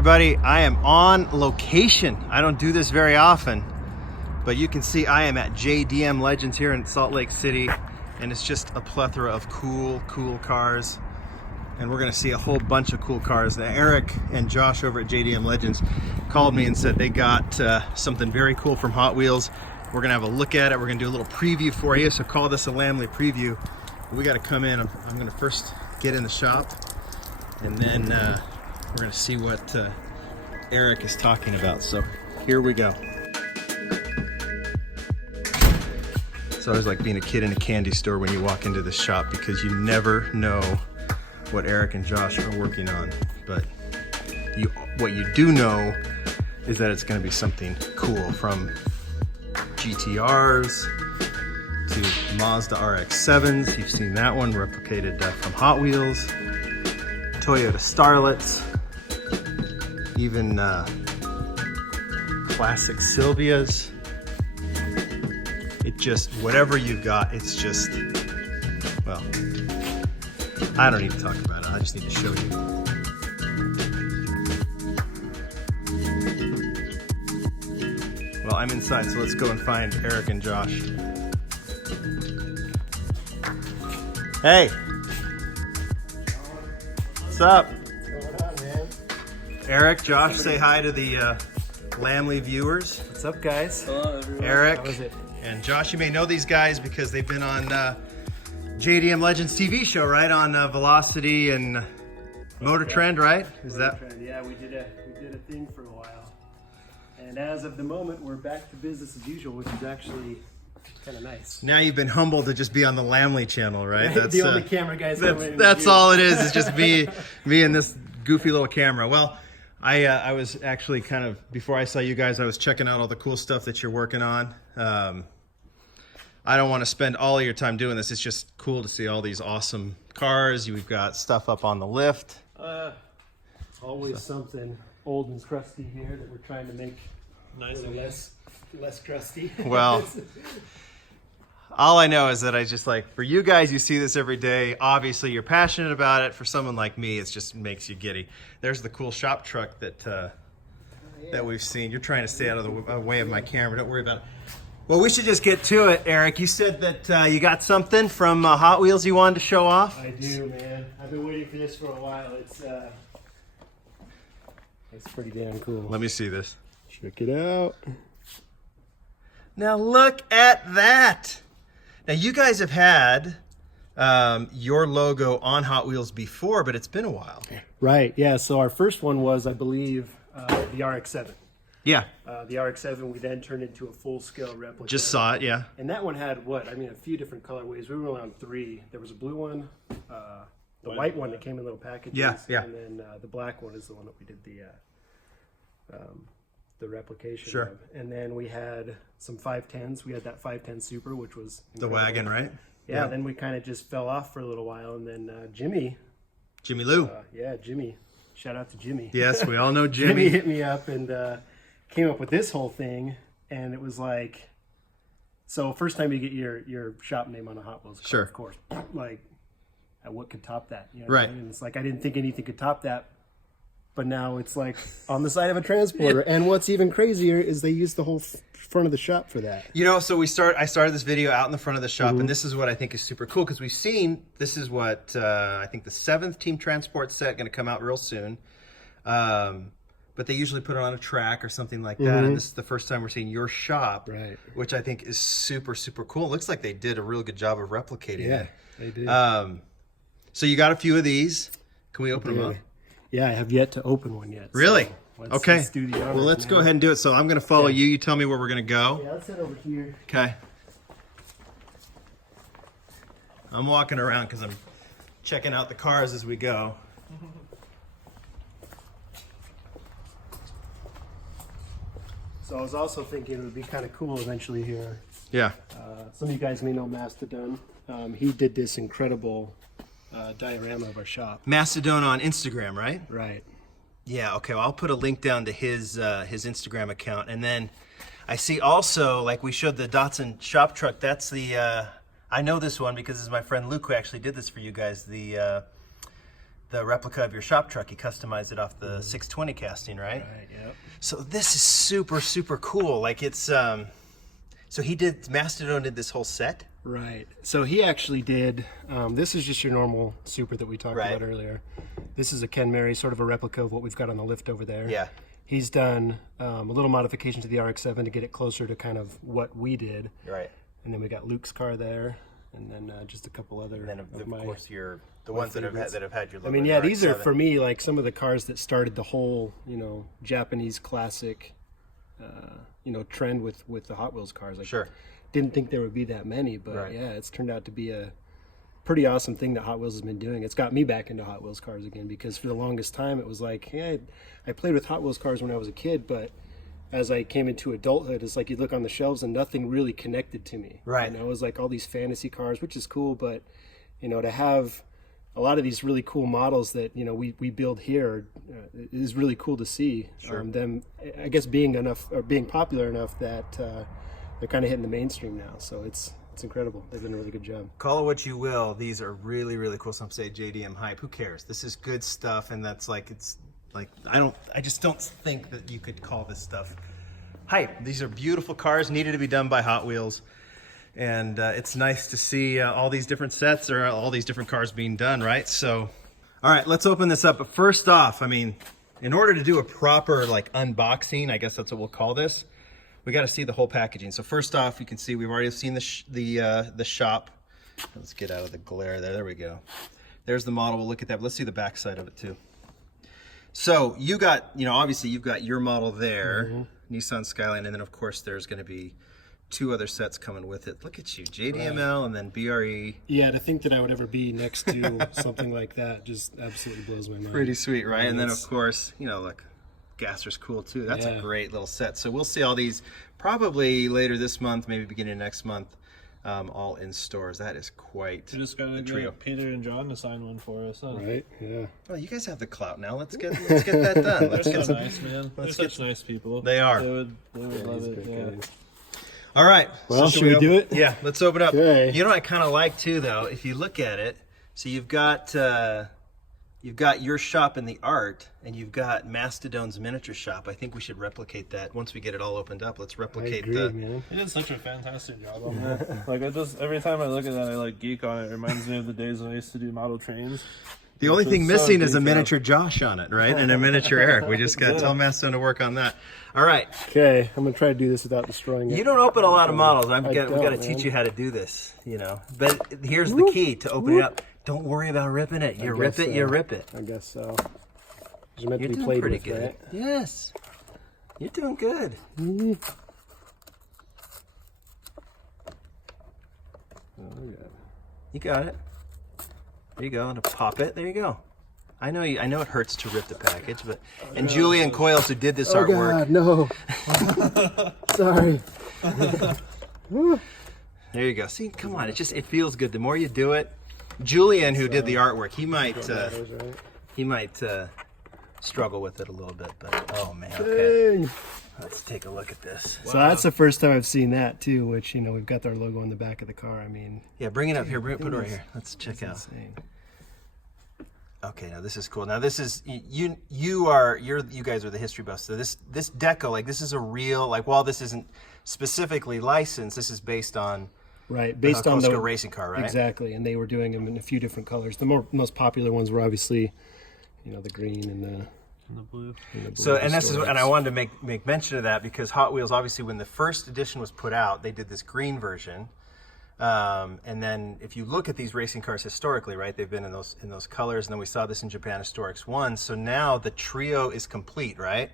everybody. I am on location. I don't do this very often, but you can see I am at JDM Legends here in Salt Lake City, and it's just a plethora of cool cars. And we're gonna see a whole bunch of cool cars. Now, Eric and Josh over at JDM Legends called me and said they got something very cool from Hot Wheels. We're gonna have a look at it. We're gonna do a little preview for you. So call this a Lamley preview. We gotta come in. I'm gonna first get in the shop, and then we're gonna see what Eric is talking about. So here we go. It's always like being a kid in a candy store when you walk into the shop, because you never know what Eric and Josh are working on. But what you do know is that it's gonna be something cool, from GTRs to Mazda RX-7s. You've seen that one replicated from Hot Wheels, Toyota Starlets, even classic Silvias. It just, whatever you've got, it's just, well, I don't need to talk about it. I just need to show you. Well, I'm inside, so let's go and find Eric and Josh. Hey. What's up? What's going on, man? Eric, Josh, say hi to the Lamley viewers. What's up, guys? Hello, everyone. Eric How is it? and Josh, you may know these guys because they've been on JDM Legends TV show, right? On Velocity and Motor Trend, right? Is that? Trend. Yeah, we did a thing for a while. And as of the moment, we're back to business as usual, which is actually kind of nice. Now you've been humbled to just be on the Lamley channel, right? That's the only camera guys. That's all it is just me and this goofy little camera. Well, I was actually kind of, before I saw you guys, I was checking out all the cool stuff that you're working on. I don't want to spend all of your time doing this. It's just cool to see all these awesome cars. You've got stuff up on the lift. Always something old and crusty here that we're trying to make nice and less crusty. Well, all I know is that I just, like, for you guys, you see this every day. Obviously, you're passionate about it. For someone like me, it just makes you giddy. There's the cool shop truck that that we've seen. You're trying to stay out of the way of my camera. Don't worry about it. Well, we should just get to it, Eric. You said that you got something from Hot Wheels you wanted to show off? I do, man. I've been waiting for this for a while. It's pretty damn cool. Let me see this. Check it out. Now look at that. Now you guys have had your logo on Hot Wheels before, but it's been a while. Right, yeah. So our first one was, I believe, the RX-7. Yeah. The RX-7 we then turned into a full-scale replica. Just saw it, yeah. And that one had what? I mean, a few different colorways. We were on 3. There was a blue one, the white one that came in little packages. Yeah. And then the black one is the one that we did the replication Sure. of. And then we had some 510s. We had that 510 Super, which was The incredible. wagon, right? Yeah, then we kind of just fell off for a little while. And then Jimmy. Jimmy Lou. Jimmy. Shout out to Jimmy. Yes, we all know Jimmy Jimmy. hit me up and came up with this whole thing, and it was like, so first time you get your shop name on a Hot Wheels car, Sure. of course, like, what could top that? You know Right. what I mean? It's like, I didn't think anything could top that, but now it's like on the side of a transporter. And what's even crazier is they use the whole front of the shop for that. You know, so I started this video out in the front of the shop, and this is what I think is super cool, because we've seen, this is what, I think the 7th Team Transport set going to come out real soon. But they usually put it on a track or something like that, and this is the first time we're seeing your shop, Right. which I think is super cool. It looks like they did a real good job of replicating Yeah, it. they did. So you got a few of these. Can we open them up? Yeah, I have yet to open one yet. Really? So Okay. let's do the honors Well, let's now. go ahead and do it. So I'm going to follow you. You tell me where we're going to go. Yeah, let's head over here. Okay. I'm walking around because I'm checking out the cars as we go. So I was also thinking it would be kind of cool eventually here. Yeah. Some of you guys may know Mastodon. He did this incredible diorama of our shop. Mastodon on Instagram, right? Right. Yeah, okay. Well, I'll put a link down to his Instagram account. And then I see also, like we showed the Datsun shop truck, that's the, I know this one because this is my friend Luke who actually did this for you guys, the the replica of your shop truck. You customized it off the 620 casting, right? Right, yep. So this is super, super cool. Like it's, so he did, Mastodon did this whole set? Right. So he actually did, this is just your normal Super that we talked about earlier. This is a Ken Mary, sort of a replica of what we've got on the lift over there. Yeah. He's done a little modification to the RX-7 to get it closer to kind of what we did. Right. And then we got Luke's car there, and then just a couple other. And then of course the ones that have had your logo. I mean, yeah, these are for me like some of the cars that started the whole, you know, Japanese classic, you know, trend with the Hot Wheels cars. Like, sure. Didn't think there would be that many, but yeah, it's turned out to be a pretty awesome thing that Hot Wheels has been doing. It's got me back into Hot Wheels cars again, because for the longest time it was like, hey, I played with Hot Wheels cars when I was a kid, but as I came into adulthood, it's like you look on the shelves and nothing really connected to me. Right. You know, it was like all these fantasy cars, which is cool, but you know, to have a lot of these really cool models that, you know, we build here is really cool to see. Sure. Them, I guess, being popular enough that they're kind of hitting the mainstream now. So it's incredible. They've done a really good job. Call it what you will. These are really, really cool. Some say JDM hype. Who cares? This is good stuff, and that's like, it's like, I just don't think that you could call this stuff hype. These are beautiful cars, needed to be done by Hot Wheels. And it's nice to see all these different sets or all these different cars being done, right? So, all right, let's open this up. But first off, I mean, in order to do a proper like unboxing, I guess that's what we'll call this, we got to see the whole packaging. So first off, you can see we've already seen the shop. Let's get out of the glare there. There we go. There's the model. We'll look at that. But let's see the back side of it too. So you got, you know, obviously you've got your model there, Nissan Skyline, and then of course there's going to be 2 other sets coming with it. Look at you, JDML and then BRE. Yeah, to think that I would ever be next to something like that just absolutely blows my mind. Pretty sweet, right? And then of course, you know, look, Gasser's cool too. That's a great little set. So we'll see all these probably later this month, maybe beginning of next month, all in stores. That is quite You just gotta get Peter and John to sign one for us, huh? Right? Yeah. Well, you guys have the clout now. Let's get that done. Let's They're get so some. nice, man. They're such nice people. They are. They would love it. Yeah. All right. Well, should we do it? Yeah, let's open up. Okay. You know what I kind of like too, though, if you look at it. So you've got your shop in the art, and you've got Mastodon's miniature shop. I think we should replicate that once we get it all opened up. Let's replicate man. He did such a fantastic job on that. Like, every time I look at that, I like geek on it. It reminds me of the days when I used to do model trains. The only thing missing is a miniature Josh on it, right? And a miniature Eric. We just got to tell Mastodon to work on that. All right. Okay, I'm gonna try to do this without destroying it. You don't open a lot of models. We got to teach you how to do this, you know. But here's the key to opening it up. Don't worry about ripping it. You rip it, you rip it. I guess so. It's meant You're to be doing played pretty with, good. right? Yes. You're doing good. Oh, You got it. There you go. And pop it. There you go. I know it hurts to rip the package, but Julian Coyles, who did this artwork. God, no. Sorry. There you go. See, come on. It feels good. The more you do it. Julian, who did the artwork, he might struggle with it a little bit, but oh man. Okay. Dang. Let's take a look at this. So that's the first time I've seen that too, which, you know, we've got our logo on the back of the car. I mean, yeah, bring it up here. Put it right here. Let's check out. insane. Okay, now this is cool. Now this is you guys are the history buffs. So this deco, like, this is a real, like, while this isn't specifically licensed, this is based on Based on the racing car, right? Exactly, and they were doing them in a few different colors. The most popular ones were obviously, you know, the green and the blue. So, and this is, and I wanted to make mention of that because Hot Wheels, obviously, when the first edition was put out, they did this green version. And then if you look at these racing cars historically, right, they've been in those colors, and then we saw this in Japan Historics 1. So now the trio is complete, right,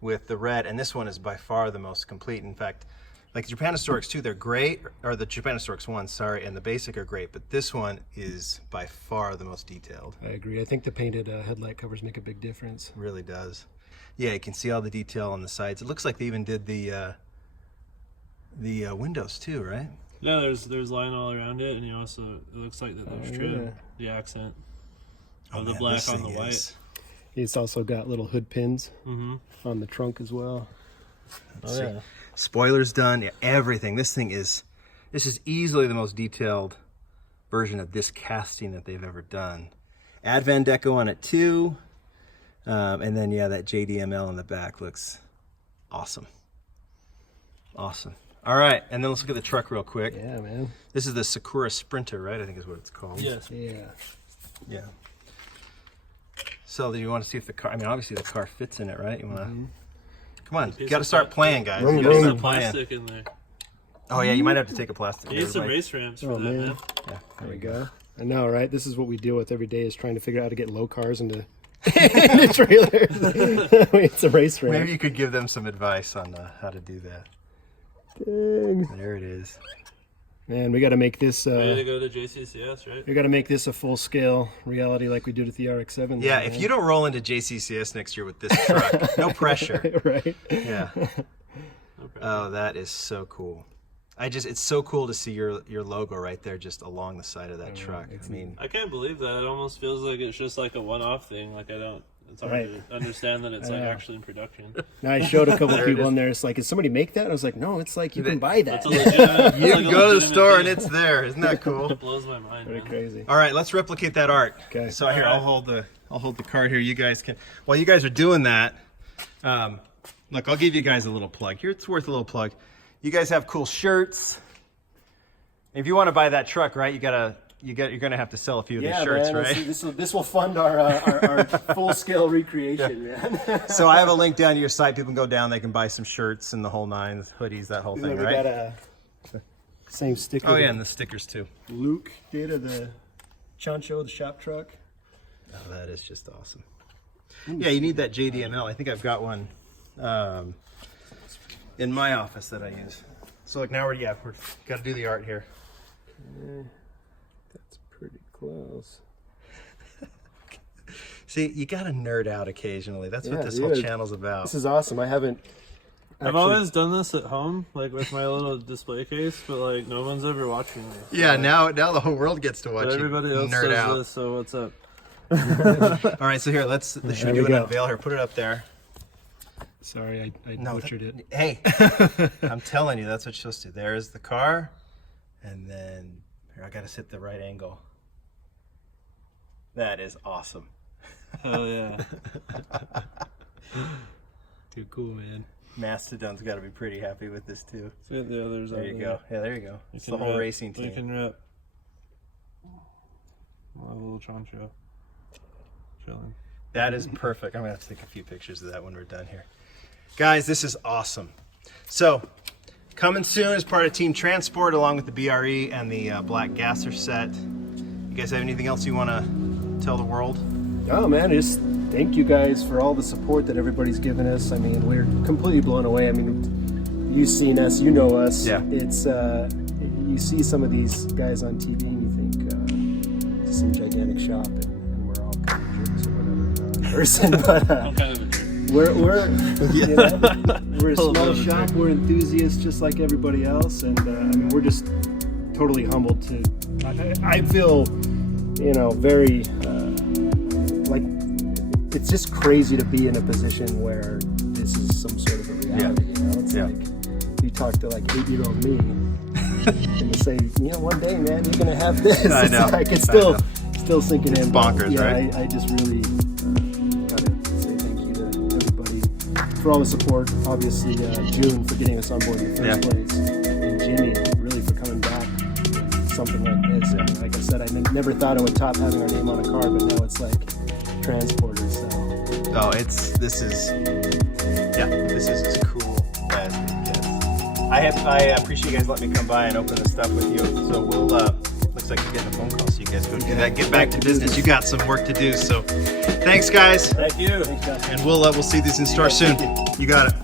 with the red, and this one is by far the most complete. In fact, like Japan Historics 2, they're great, or the Japan Historics 1, sorry, and the basic are great, but this one is by far the most detailed. I agree. I think the painted headlight covers make a big difference. It really does. Yeah, you can see all the detail on the sides. It looks like they even did the windows too, right? Yeah, there's line all around it, and it looks like that there's trim, the accent of the black on the white. It's also got little hood pins on the trunk as well. Let's see. Spoilers done, yeah, everything. This is easily the most detailed version of this casting that they've ever done. Advan deco on it too. And then, yeah, that JDML in the back looks awesome. Awesome. All right, and then let's look at the truck real quick. Yeah, man. This is the Sakura Sprinter, right? I think is what it's called. Yes. Yeah. Yeah. So, do you want to see if the car? I mean, obviously the car fits in it, right? You want to? Come on, you got to start playing, guys. You got to start playing. Plastic in there. Oh yeah, you might have to take a plastic. You need some race ramps for that, man. Yeah, There we go. I know, right? This is what we deal with every day: is trying to figure out how to get low cars into into trailers. We need some race ramps. Maybe you could give them some advice on how to do that. Dang. There it is. Man, we got to make this. Ready to go to JCCS, right? We got to make this a full-scale reality, like we did with the RX-7. Yeah, if you don't roll into JCCS next year with this truck, no pressure. Right? Yeah. Oh, that is so cool. It's so cool to see your logo right there, just along the side of that truck. I mean, I can't believe that. It almost feels like it's just like a one-off thing. Like it's hard to understand that it's like actually in production. Now I showed a couple of people in there. It's like, did somebody make that? And I was like, no, it's like you can buy that. It's a legitimate, you can go to the store and it's there. Isn't that cool? It blows my mind. Pretty crazy. All right, let's replicate that art. Okay. So here, I'll hold the card here. You guys can. While you guys are doing that, look, I'll give you guys a little plug here. It's worth a little plug. You guys have cool shirts. If you want to buy that truck, right, you're gonna have to sell a few of these shirts, man, right? This will fund our full-scale recreation, man. So I have a link down to your site. People can go down. They can buy some shirts and the whole nine, hoodies, that whole thing, We right? got a same sticker. Oh yeah, that and the stickers too. Luke did of the Chancho, the shop truck. Oh, that is just awesome. Yeah, you need that JDML. I think I've got one in my office that I use. So like now we're got to do the art here. That's pretty close. See, you got to nerd out occasionally. That's what this dude. whole channel's about. This is awesome. I've always done this at home, like with my little display case, but like no one's ever watching me. Yeah, now the whole world gets to watch But you everybody else nerd does out. this, so what's up? All right, so here, should we do an unveil here? Put it up there. Sorry, I butchered it. Hey, I'm telling you, that's what you're supposed to do. There's the car, and then here, I got to sit the right angle. That is awesome. Hell yeah. Too cool, man. Mastodon's got to be pretty happy with this too. See the others. There you go. Yeah, there you go. It's the whole racing team. We can rep. We'll have a little Chancho. Chilling. That is perfect. I'm gonna have to take a few pictures of that when we're done here. Guys, this is awesome. So, coming soon as part of Team Transport, along with the BRE and the Black Gasser set. You guys have anything else you want to tell the world? Oh man, just thank you guys for all the support that everybody's given us. I mean, we're completely blown away. I mean, you've seen us, you know us. Yeah. It's you see some of these guys on TV and you think it's some gigantic shop and we're all kind of jerks or whatever in person, but I'm kind of a jerk. we're you know, we're a small shop. We're enthusiasts just like everybody else, and I mean, we're just totally humbled to. I feel, very like it's just crazy to be in a position where this is some sort of a reality. It's like you talk to like 8-year-old me, and you say, one day, man, you're gonna have this. I know. It's like it's still sinking in. Bonkers, yeah, right? I just really gotta say thank you to everybody for all the support. Obviously, June for getting us on board in the first place, and Jimmy really for coming back with something like this. And like I said, I never thought it would top having our name on a car, but now it's like transporter. So This is as cool as it gets. I appreciate you guys letting me come by and open this stuff with you. So we'll looks like you're getting a phone call, so you guys go do that. Get back to business. You got some work to do. So thanks, guys. Thank you. thanks, guys. And we'll see these in store soon. You got it.